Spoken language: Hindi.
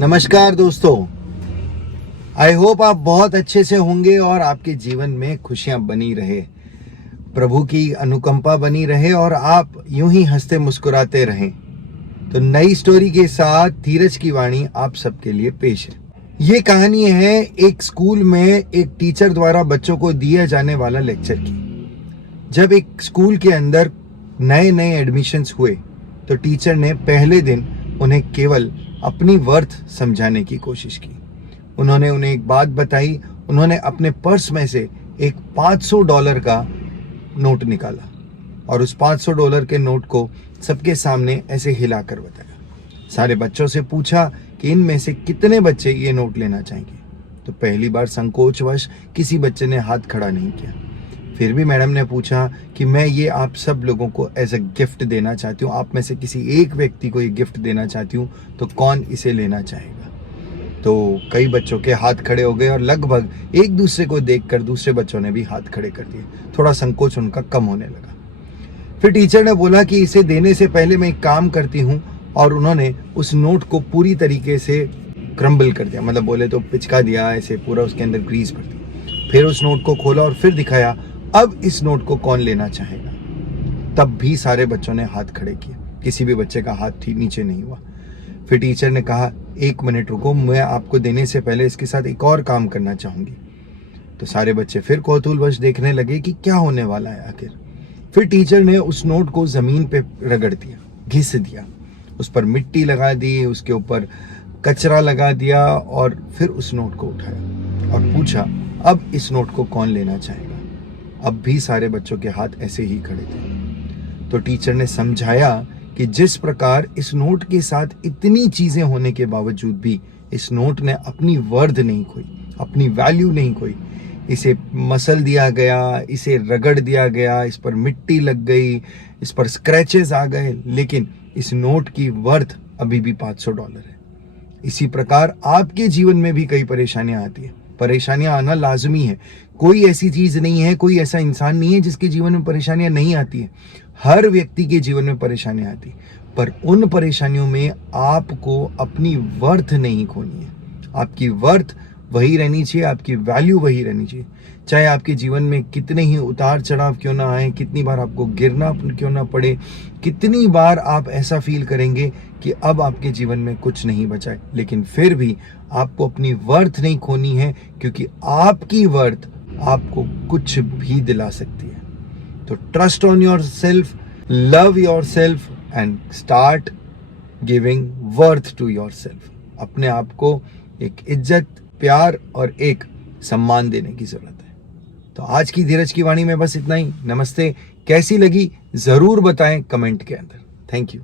नमस्कार दोस्तों, आई होप आप बहुत अच्छे से होंगे और आपके जीवन में खुशियां बनी रहे, प्रभु की अनुकंपा बनी रहे और आप यूं ही हंसते मुस्कुराते रहें। तो नई स्टोरी के साथ धीरज की वाणी आप सबके लिए पेश है। ये कहानी है एक स्कूल में एक टीचर द्वारा बच्चों को दिया जाने वाला लेक्चर की। जब एक स्कूल के अंदर नए नए एडमिशन्स हुए तो टीचर ने पहले दिन उन्हें केवल अपनी वर्थ समझाने की कोशिश की। उन्होंने उन्हें एक बात बताई। उन्होंने अपने पर्स में से एक $500 का नोट निकाला और उस $500 के नोट को सबके सामने ऐसे हिलाकर बताया। सारे बच्चों से पूछा कि इनमें से कितने बच्चे ये नोट लेना चाहेंगे। तो पहली बार संकोचवश किसी बच्चे ने हाथ खड़ा नहीं किया। फिर भी मैडम ने पूछा कि मैं ये आप सब लोगों को एज अ गिफ्ट देना चाहती हूँ, आप में से किसी एक व्यक्ति को ये गिफ्ट देना चाहती हूँ, तो कौन इसे लेना चाहेगा। तो कई बच्चों के हाथ खड़े हो गए और लगभग एक दूसरे को देखकर दूसरे बच्चों ने भी हाथ खड़े कर दिए। थोड़ा संकोच उनका कम होने लगा। फिर टीचर ने बोला कि इसे देने से पहले मैं एक काम करती हूँ, और उन्होंने उस नोट को पूरी तरीके से क्रम्बल कर दिया, मतलब बोले तो पिचका दिया, ऐसे पूरा उसके अंदर ग्रीस भर दी। फिर उस नोट को खोला और फिर दिखाया, अब इस नोट को कौन लेना चाहेगा। तब भी सारे बच्चों ने हाथ खड़े किए, किसी भी बच्चे का हाथ नीचे नहीं हुआ। फिर टीचर ने कहा, 1 मिनट रुको, मैं आपको देने से पहले इसके साथ एक और काम करना चाहूंगी। तो सारे बच्चे फिर कौतूहलवश देखने लगे कि क्या होने वाला है आखिर। फिर टीचर ने उस नोट को जमीन पे रगड़ दिया, घिस दिया, उस पर मिट्टी लगा दी, उसके ऊपर कचरा लगा दिया और फिर उस नोट को उठाया और पूछा, अब इस नोट को कौन लेना चाहेगा। अब भी सारे बच्चों के हाथ ऐसे ही खड़े थे। तो टीचर ने समझाया कि जिस प्रकार इस नोट के साथ इतनी चीजें होने के बावजूद भी इस नोट ने अपनी वर्थ नहीं खोई, अपनी वैल्यू नहीं खोई। इसे मसल दिया गया, इसे रगड़ दिया गया, इस पर मिट्टी लग गई, इस पर स्क्रैचेस आ गए, लेकिन इस नोट की वर्थ अभी भी $500 है। इसी प्रकार आपके जीवन में भी कई परेशानियां आती है। परेशानियां आना लाजमी है। कोई ऐसी चीज नहीं है, कोई ऐसा इंसान नहीं है जिसके जीवन में परेशानियां नहीं आती है। हर व्यक्ति के जीवन में परेशानियां आती, पर उन परेशानियों में आपको अपनी वर्थ नहीं खोनी है। आपकी वर्थ वही रहनी चाहिए, आपकी वैल्यू वही रहनी चाहिए। चाहे आपके जीवन में कितने ही उतार चढ़ाव क्यों ना आए, कितनी बार आपको गिरना क्यों ना पड़े, कितनी बार आप ऐसा फील करेंगे कि अब आपके जीवन में कुछ नहीं बचा है, लेकिन फिर भी आपको अपनी वर्थ नहीं खोनी है, क्योंकि आपकी वर्थ आपको कुछ भी दिला सकती है। तो trust on yourself, love yourself and start giving worth to yourself. अपने आप को एक इज्जत, प्यार और एक सम्मान देने की जरूरत है। तो आज की धीरज की वाणी में बस इतना ही। नमस्ते। कैसी लगी जरूर बताएं कमेंट के अंदर। Thank you.